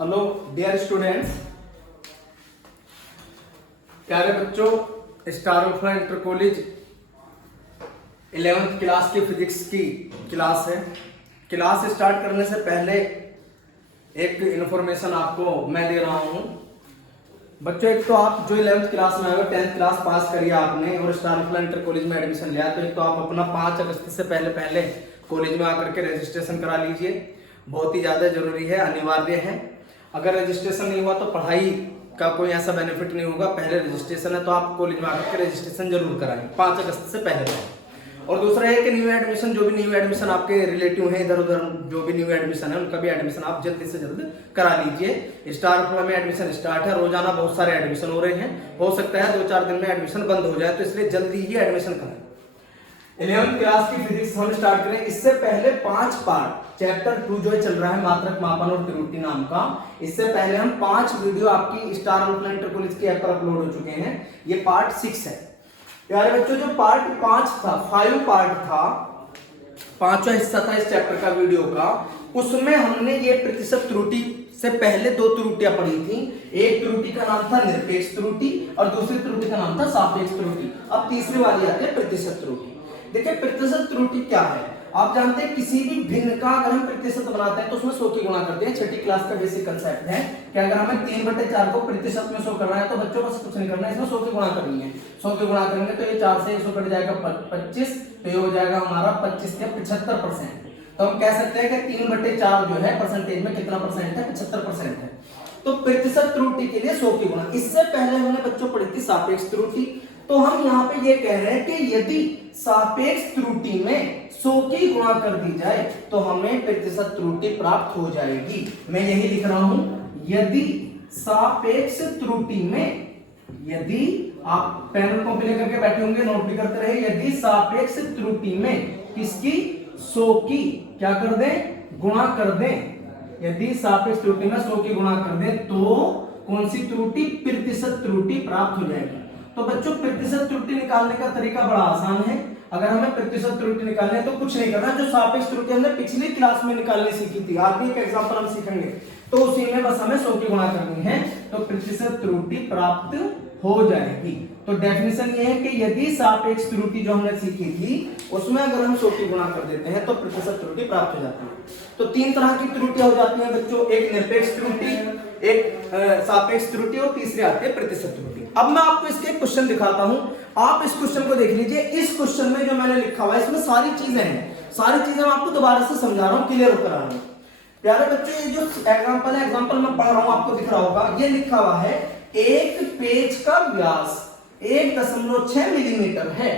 Hello dear students, प्यारे बच्चों, star of inter college 11th class की फिजिक्स की क्लास है। क्लास स्टार्ट करने से पहले एक इन्फॉर्मेशन आपको मैं दे रहा हूँ। बच्चों, एक तो आप जो 11th क्लास में आए हो, 10th क्लास पास करिए आपने और स्टार ऑफ इंटर कॉलेज में एडमिशन लिया, तो एक तो आप अपना 5 अगस्त से पहले कॉलेज में आकर के रजिस्ट्रेशन करा लीजिए। बहुत ही ज़्यादा जरूरी है, अनिवार्य है। अगर रजिस्ट्रेशन नहीं हुआ तो पढ़ाई का कोई ऐसा बेनिफिट नहीं होगा। पहले रजिस्ट्रेशन है तो आप कॉलेज में आकर के रजिस्ट्रेशन जरूर कराएं 5 अगस्त से पहले। और दूसरा है कि न्यू एडमिशन, जो भी न्यू एडमिशन आपके रिलेटिव हैं इधर उधर, जो भी न्यू एडमिशन है उनका भी एडमिशन आप जल्दी से जल्द करा लीजिए। स्टार फ्लो में एडमिशन स्टार्ट है, रोजाना बहुत सारे एडमिशन हो रहे हैं। हो सकता है 2-4 दिन में एडमिशन बंद हो जाए, तो इसलिए जल्दी ही एडमिशन कराएं। 11th क्लास की फिजिक्स हम स्टार्ट करें। इससे पहले 5 पार्ट चैप्टर 2 जो चल रहा है मात्रक मापन और त्रुटि नाम का, इससे पहले हम 5 वीडियो आपकी स्टार ऑफ इंटर कॉलेज की ऐप पर अपलोड हो चुके हैं। ये पार्ट 6 है। प्यारे बच्चों, जो पार्ट 5 था, 5 पार्ट था, 5वां हिस्सा था इस चैप्टर का वीडियो का, उसमें हमने ये प्रतिशत त्रुटि से पहले 2 त्रुटियां पढ़ी थी। एक त्रुटि का नाम था निरपेक्ष त्रुटि और दूसरी त्रुटि का नाम था सापेक्ष त्रुटि। अब तीसरी वाली आती है प्रतिशत त्रुटि। देखिए, प्रतिशत त्रुटि क्या है? आप जानते हैं किसी भी भिन्न का अगर हम प्रतिशत बनाते हैं तो उसमें 100 की गुणा करते हैं। 6ठी क्लास का बेसिक कंसेप्ट है कि अगर हमें 3/4 को प्रतिशत में 100 करना है तो बच्चों बस कुछ नहीं करना है, इसमें 100 की गुणा करनी है। 100 की गुणा करेंगे तो ये 4 से 100 कट जाएगा 25, तो ये हो जाएगा हमारा 25 के 75%। तो हम कह सकते हैं कि 3/4 जो है परसेंटेज में कितना परसेंट है? 75% है। तो प्रतिशत त्रुटि के लिए 100 की गुणा। इससे पहले हमने बच्चों पढ़ी थी सापेक्ष त्रुटि। तो हम यहाँ पे ये कह रहे हैं कि यदि सापेक्ष त्रुटि में 100 की गुणा कर दी जाए तो हमें प्रतिशत त्रुटि प्राप्त हो जाएगी। मैं यही लिख रहा हूं, यदि सापेक्ष त्रुटि में, यदि आप पेन और कॉपी लेकर के बैठे होंगे, नोट भी करते रहे, यदि सापेक्ष त्रुटि में किसकी 100 की क्या कर दें? गुणा कर दें। यदि सापेक्ष त्रुटि में 100 की गुणा कर दें तो कौन सी त्रुटि? प्रतिशत त्रुटि प्राप्त हो जाएगी। तो बच्चों, प्रतिशत त्रुटि निकालने का तरीका बड़ा आसान है। अगर हमें प्रतिशत त्रुटि निकालनी है तो कुछ नहीं करना, जो सापेक्ष त्रुटि हमने पिछली क्लास में निकालनी सीखी थी, आज भी एक एग्जांपल हम सीखेंगे, तो उसी में बस हमें 100 की गुणा करनी है तो प्रतिशत त्रुटि प्राप्त हो जाएगी। तो डेफिनेशन ये है कि यदि सापेक्ष त्रुटि जो हमने सीखी थी उसमें अगर हम 100 की गुणा कर देते हैं तो प्रतिशत त्रुटि प्राप्त हो जाती है। तो 3 तरह की त्रुटियां हो जाती हैं बच्चों, एक निरपेक्ष त्रुटि, एक सापेक्ष त्रुटि और तीसरी आती है प्रतिशत त्रुटि। अब मैं आपको इसके क्वेश्चन दिखाता हूं, आप इस क्वेश्चन को देख लीजिए। इस क्वेश्चन में जो मैंने लिखा हुआ है इसमें सारी चीजें हैं, सारी चीजें मैं आपको दोबारा से समझा रहा हूं, क्लियर करा रहा हूं। प्यारे बच्चों, ये जो एग्जांपल है, एग्जांपल मैं पढ़ रहा हूं, आपको दिख रहा होगा, ये लिखा हुआ है एक पेज का व्यास 1.6 मिलीमीटर है।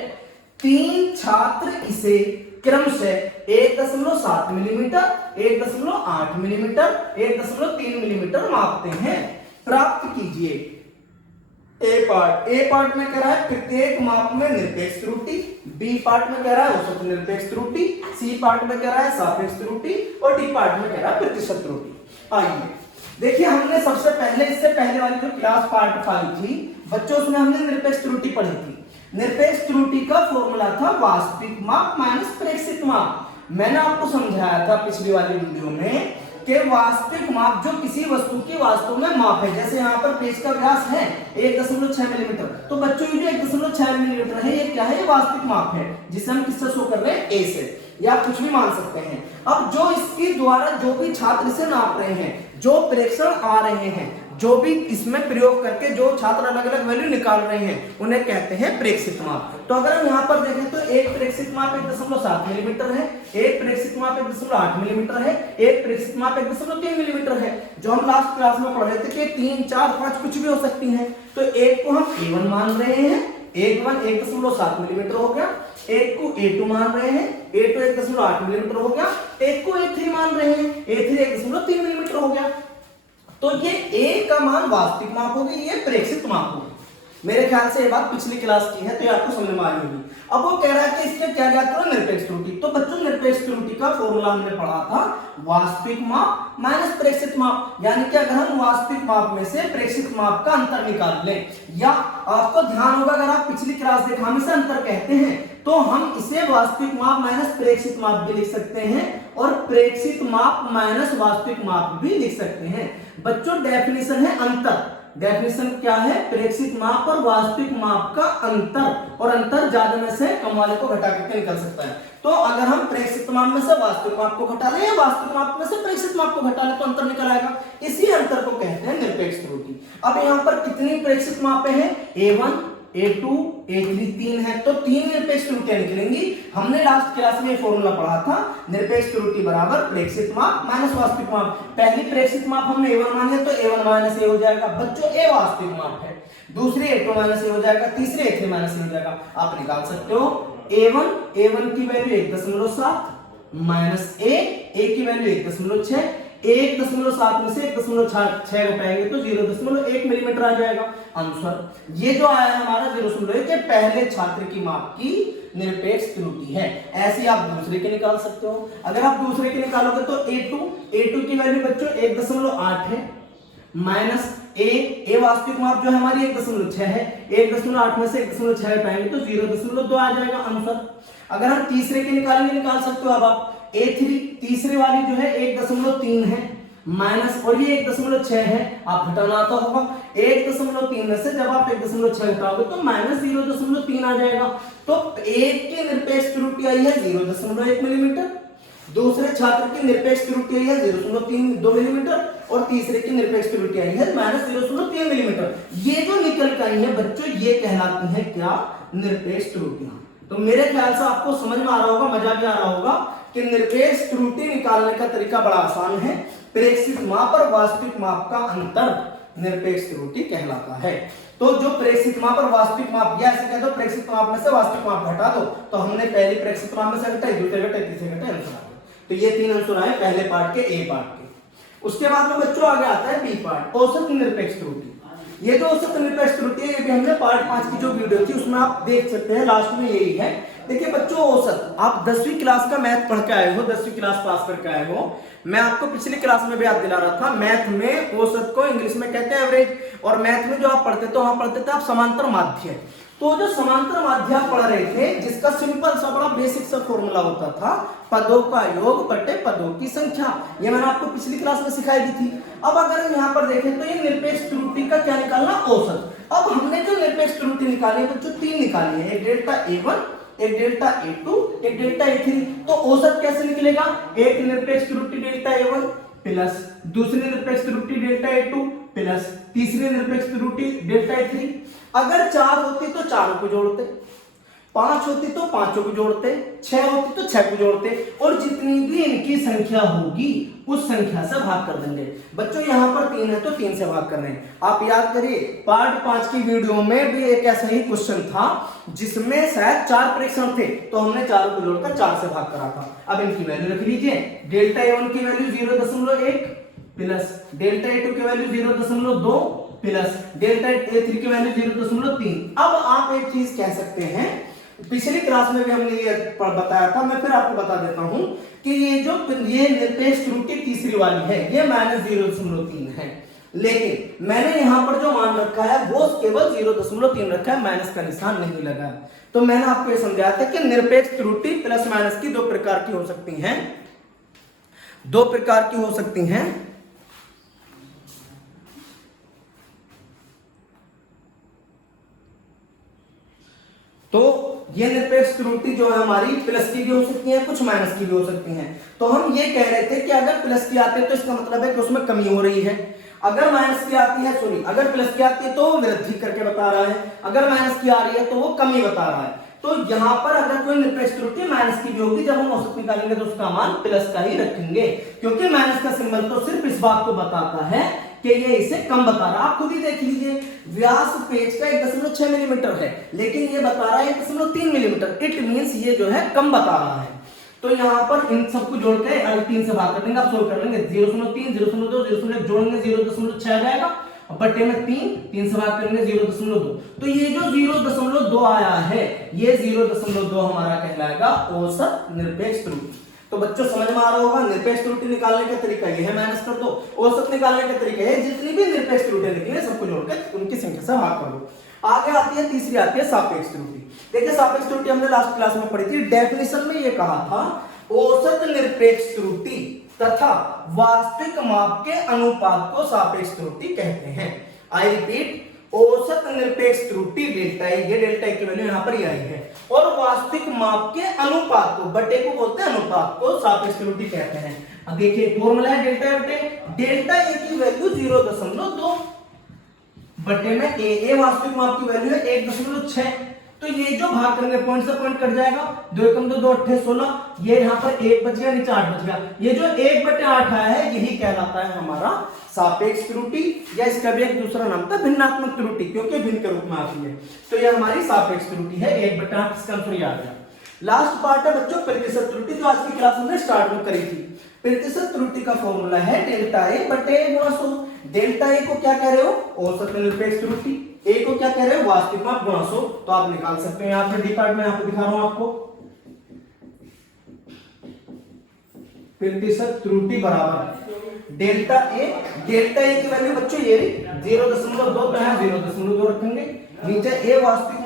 3 छात्र इसे क्रमशः 1.7 मिलीमीटर, 1.8 मिलीमीटर, 1.3 मिलीमीटर मापते हैं। प्राप्त कीजिए। ए पार्ट में कह रहा है प्रत्येक माप में निरपेक्ष त्रुटि, बी पार्ट में कह रहा है औसत निरपेक्ष त्रुटि, सी पार्ट में कह रहा है सापेक्ष त्रुटि और डी पार्ट में कह रहा है प्रतिशत त्रुटि। आइए देखिए, हमने सबसे पहले, इससे पहले वाली जो क्लास पार्ट 5 थी बच्चों, उसमें हमने निरपेक्ष त्रुटि पढ़ी थी। निरपेक्ष त्रुटि का फॉर्मूला था वास्तविक माप माइनस प्रेक्षित माप। मैंने आपको समझाया था पिछली वाली वीडियो में कि वास्तविक माप जो किसी वस्तु की वास्तव में माप है, जैसे यहाँ पर पेज का व्यास है 1.6 मिलीमीटर, तो बच्चों ये जो 1.6 मिलीमीटर है ये क्या है? ये वास्तविक माप है जिसे हम किससे शो कर रहे हैं? ए से, या कुछ भी मान सकते हैं। अब जो इसके द्वारा जो भी छात्र इसे नाप रहे हैं, जो प्रेक्षण आ रहे हैं, जो भी इसमें प्रयोग करके जो छात्र अलग अलग वैल्यू निकाल रहे हैं, उन्हें कहते हैं प्रेक्षित माप। तो अगर हम यहाँ पर देखें तो एक प्रेक्षित माप 1.7 मिलीमीटर है, एक प्रेक्षित माप 1.8 मिलीमीटर है, एक प्रेक्षित माप 1.3 मिलीमीटर है। जो हम लास्ट क्लास में पढ़ रहे थे कि 3, 4, 5 कुछ भी हो सकती है। तो एक को हम A1 मान रहे हैं, A1 1.7 मिलीमीटर हो गया, एक को A2 मान रहे हैं, A2 1.8 मिलीमीटर हो गया, एक को A3 मान रहे हैं, A3 1.3 मिलीमीटर हो गया। तो ये A का मान वास्तविक माप हो गई, ये प्रेक्षित माप हो गई। मेरे ख्याल से ये बात पिछली क्लास की है, तो ये आपको समझ में आ गई होगी। अब वो कह रहा है कि इसमें क्या ज्ञात करो, निरपेक्ष त्रुटि। तो बच्चों निरपेक्ष त्रुटि का फॉर्मूला हमने पढ़ा था वास्तविक माप माइनस प्रेक्षित माप, यानी कि अगर हम वास्तविक माप में से प्रेक्षित माप का अंतर निकाल लें, या आपको ध्यान होगा अगर आप पिछली क्लास देखा हम इसे अंतर कहते हैं, तो हम इसे वास्तविक माप माइनस प्रेक्षित माप भी लिख सकते हैं और प्रेक्षित माप माइनस वास्तविक माप भी लिख सकते हैं। बच्चों डेफिनेशन है अंतर, डेफिनेशन क्या है, प्रेक्षित माप और वास्तविक माप का अंतर, और अंतर ज्यादा में से कम वाले को घटा करके निकल सकता है। तो अगर हम प्रेक्षित माप में से वास्तविक माप को घटा लें या वास्तविक माप में से प्रेक्षित माप को घटा लें तो अंतर निकल आएगा, इसी अंतर को कहते हैं निरपेक्ष त्रुटि। अब यहाँ पर कितनी प्रेक्षित मापें हैं, A1 A2 A3 तीन है, तो तीन निरपेक्ष त्रुटियां निकलेंगी। हमने लास्ट क्लास में फॉर्मूला पढ़ा था निरपेक्ष त्रुटि बराबर प्रेक्षित माप माइनस वास्तविक माप। पहली प्रेक्षित माप हमने A1 मान लिया तो A1 माइनस A हो जाएगा बच्चों, A वास्तविक माप है। दूसरी A2 माइनस A हो जाएगा, तीसरी A3 माइनस A हो जाएगा। आप निकाल सकते हो A1 की वैल्यू 1.7 माइनस A की वैल्यू 1.6, 1.7 में से 1.6 घटाएंगे तो 0.1 मिलीमीटर आ जाएगा आंसर। ये जो आया हमारा 0.1 के पहले छात्र की माप की निरपेक्ष त्रुटि है। ऐसे आप दूसरे के निकाल सकते हो। अगर आप दूसरे के निकालोगे तो A2 की वैल्यू बच्चों 1.8 है माइनस A वास्तविक माप जो है हमारी 1.6 है, 1.8 में से 1.6 घटाएंगे तो 0.2 आ जाएगा आंसर। अगर हम तीसरे के निकालेंगे, निकाल सकते हो अब आप A3 तीसरे वाली जो है 1.3 है माइनस, और ये 1.6 है, आप घटाना आता होगा 1.3 में से जब आप 1.6 घटाओगे तो माइनस 0.3 आ जाएगा। तो एक की निरपेक्ष त्रुटि आई है 0.1 मिलीमीटर, दूसरे छात्र की निरपेक्ष त्रुटि आई है 0.2 मिलीमीटर और तीसरे की निरपेक्ष त्रुटि आई है माइनस 0.3 मिलीमीटर। ये जो निकल कर आई है बच्चों ये कहलाती है क्या, निरपेक्ष त्रुटियां। तो मेरे ख्याल से आपको समझ में आ रहा होगा, मजा भी आ रहा होगा कि निरपेक्ष त्रुटि निकालने का तरीका बड़ा आसान है। प्रेक्षित माप और वास्तविक माप का अंतर निरपेक्ष त्रुटि कहलाता है। तो जो प्रेक्षित माप और वास्तविक माप, या ऐसे कह दो प्रेक्षित माप में से वास्तविक माप घटा दो, तो हमने पहले प्रेक्षित माप में से घटाई, दूसरे घटाई, तीसरे घटाई, आंसर आ गया। तो ये तीन आंसर आए पहले पार्ट के, ए पार्ट के। उसके बाद में बच्चों आगे आता है बी पार्ट, औसत निरपेक्ष त्रुटि। ये जो औसत निरपेक्ष त्रुटि है ये भी हमने पार्ट 5 की जो वीडियो थी उसमें आप देख सकते हैं, लास्ट में यही है। देखिए बच्चों औसत, आप 10वीं क्लास का मैथ पढ़ के आए हो, 10वीं क्लास पास करके आए हो। मैं आपको पिछली क्लास में भी याद दिला रहा था, मैथ में औसत को इंग्लिश में कहते हैं एवरेज, और मैथ में जो आप पढ़ते थे वहां पढ़ते थे आप समांतर माध्य। तो जो समांतर माध्य आप पढ़ रहे थे जिसका सिंपल सा बड़ा बेसिक सा फॉर्मूला होता था पदों का योग बटे पदों की संख्या, ये मैंने आपको पिछली क्लास में सिखाई दी थी। अब अगर हम यहाँ पर देखें तो ये निरपेक्ष त्रुटि का क्या निकालना, औसत। अब हमने जो निरपेक्ष त्रुटि निकाली है बच्चों तीन निकाली है, एक डेल्टा A1, एक डेल्टा A2, एक डेल्टा A3। तो औसत कैसे निकलेगा, एक निरपेक्ष त्रुटि डेल्टा A1 प्लस दूसरी निरपेक्ष त्रुटि डेल्टा A2 प्लस तीसरी निरपेक्ष त्रुटि डेल्टा A3। अगर 4 होती तो 4 को जोड़ते, 5 होती तो 5 को जोड़ते, 6 होती तो 6 को जोड़ते, और जितनी भी इनकी संख्या होगी उस संख्या से भाग कर देंगे। बच्चों यहाँ पर 3 है तो 3 से भाग कर रहे हैं। आप याद करिए पार्ट 5 की वीडियो में भी एक ऐसा ही क्वेश्चन था जिसमें शायद 4 प्रेक्षण थे, तो हमने 4 को जोड़कर 4 से भाग करा था। अब इनकी वैल्यू रख लीजिए, डेल्टा A1 की वैल्यू 0.1 प्लस डेल्टा A2 की वैल्यू 0.2 प्लस डेल्टा A3 की वैल्यू 0.3। अब आप एक चीज कह सकते हैं, पिछली क्लास में भी हमने ये बताया था, मैं फिर आपको बता देता हूं कि ये निरपेक्ष त्रुटि तीसरी वाली है, ये माइनस 0.3 है, लेकिन मैंने यहां पर जो मान रखा है वो केवल 0.3 रखा है, माइनस का निशान नहीं लगा। तो मैंने आपको ये समझाया था कि निरपेक्ष त्रुटि प्लस माइनस की दो प्रकार की हो सकती हैं, दो प्रकार की हो सकती हैं। तो ये निरपेक्ष त्रुटि जो है हमारी प्लस की भी हो सकती है, कुछ माइनस की भी हो सकती हैं। तो हम ये कह रहे थे कि अगर प्लस की आती है तो इसका मतलब है कि उसमें कमी हो रही है, अगर माइनस की आती है अगर प्लस की आती है तो वो वृद्धि करके बता रहा है, अगर माइनस की आ रही है तो वो कमी बता रहा है। तो यहाँ पर अगर कोई निरपेक्ष त्रुटि माइनस की भी होगी, जब हम औसत निकालेंगे तो उसका मान प्लस का ही रखेंगे, क्योंकि माइनस का सिंबल तो सिर्फ इस बात को बताता है कि ये इसे कम बता रहा है। आप खुद ही देख लीजिए, व्यास पेज का 1.6 मिलीमीटर है लेकिन ये बता रहा है 1.3 मिलीमीटर, इट मींस ये जो है कम बता रहा है। तो यहाँ पर इन सबको जोड़ के 3 से भाग कर देंगे, आप सोल्व कर लेंगे, 0.3 0.2 0.1 जोड़ेंगे 0.6 आ जाएगा, बटे में 3 से भाग करेंगे 0.2, तो ये जो 0.2 आया है, ये 0.2 हमारा कहलाएगा औसत निरपेक्ष त्रुटि। तो बच्चों समझ में आ रहा होगा, निरपेक्ष त्रुटि निकालने का तरीका ये है, माइनस कर दो। औसत निकालने का तरीका है, जितनी भी निरपेक्ष त्रुटियां निकली सबको जोड़कर उनकी संख्या से भाग कर दो। आगे आती है तीसरी, आती है सापेक्ष त्रुटि। देखिए सापेक्ष त्रुटि हमने लास्ट क्लास में पढ़ी थी। डेफिनेशन में ये कहा था औसत निरपेक्ष त्रुटि तथा वास्तविक माप के अनुपात को सापेक्ष त्रुटि कहते हैं। आई रिपीट, औसत निरपेक्ष त्रुटि डेल्टा ए, ये डेल्टा ए की वैल्यू यहां पर ही आई है, और वास्तविक माप के अनुपात को, बटे को बोलते हैं अनुपात को, सापेक्ष त्रुटि कहते हैं। अब देखिए फॉर्मूला है डेल्टा ए बटे, डेल्टा ए की वैल्यू 0.2 बटे में ए वास्तविक माप की वैल्यू है 1.6, तो ये जो भाग करेंगे पॉइंट से पॉइंट कट जाएगा, 2 एकम 2 2 8 16, ये यहाँ पर 1 बच गया, नीचे 8 बच गया। ये जो 1/8 आया है यही कहलाता है हमारा सापेक्ष त्रुटि, या इसका भी एक दूसरा नाम था भिन्नात्मक त्रुटि, क्योंकि भिन्न के रूप में आती है। तो ये हमारी सापेक्ष त्रुटि है 1/8, इसका आंसर ये आ गया। लास्ट पार्ट है बच्चों प्रतिशत त्रुटि, जो आज की क्लास में स्टार्ट में करी थी। प्रतिशत त्रुटि का फॉर्मूला है डेल्टा ए बटे गुणा 100। डेल्टा ए को क्या कह रहे हो, औसत निरपेक्ष त्रुटि, ए को क्या कह रहे हो, वास्तविक माप गुणा 100। तो आप निकाल सकते हो, यहाँ पे डी पार्ट में यहाँ पे दिखा रहा हूं आपको। प्रतिशत त्रुटि बराबर डेल्टा ए की वैल्यू बच्चों ये 0.2 पे है, 0.2 रखेंगे, नीचे ए वास्तविक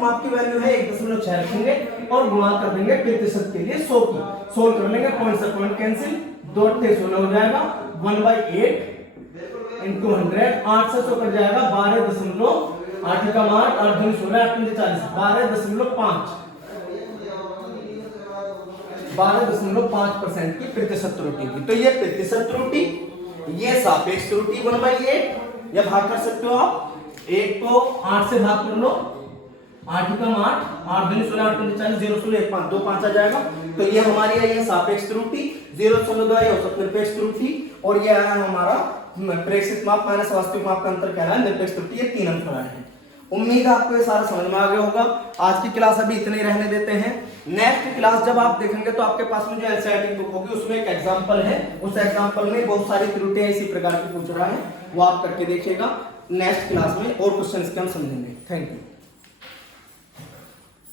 माप की वैल्यू है 1.6 रखेंगे, और गुणा कर देंगे प्रतिशत के लिए 100 की, सोल्व कर लेंगे, पॉइंट से पॉइंट कैंसिल, 2 8 16 हो जाएगा, 1/8 इंटू 100, 8 से 100 कट जाएगा, 12.8 का मान 8 दूनी 16, 8 दूनी 40, 12.5% की प्रतिशत त्रुटि की। तो ये प्रतिशत त्रुटि, ये सापेक्ष त्रुटि 1/8, या भाग कर सकते हो आप, 1 को 8 से भाग कर लो, 8 का 8 दूनी 16, 8 दूनी 40, 0 0 1 5 2 5 आ जाएगा। तो ये हमारी आई है सापेक्ष त्रुटि, 0.2 है औसत निरपेक्ष त्रुटि, और ये आया हमारा प्रेक्षित माप माइनस वास्तविक माप का अंतर क्या है, निरपेक्ष त्रुटि। ये 3 अंक आए हैं। उम्मीद है आपको ये सारा समझ में आ गया होगा। आज की क्लास अभी इतने ही रहने देते हैं। नेक्स्ट क्लास जब आप देखेंगे तो आपके पास में जो एनसीईआरटी बुक होगी उसमें एक एग्जांपल है, उस एग्जांपल में बहुत सारी त्रुटियां इसी प्रकार की पूछ रहा है, वो आप करके देखिएगा। नेक्स्ट क्लास में और क्वेश्चंस के हम समझेंगे। Thank you.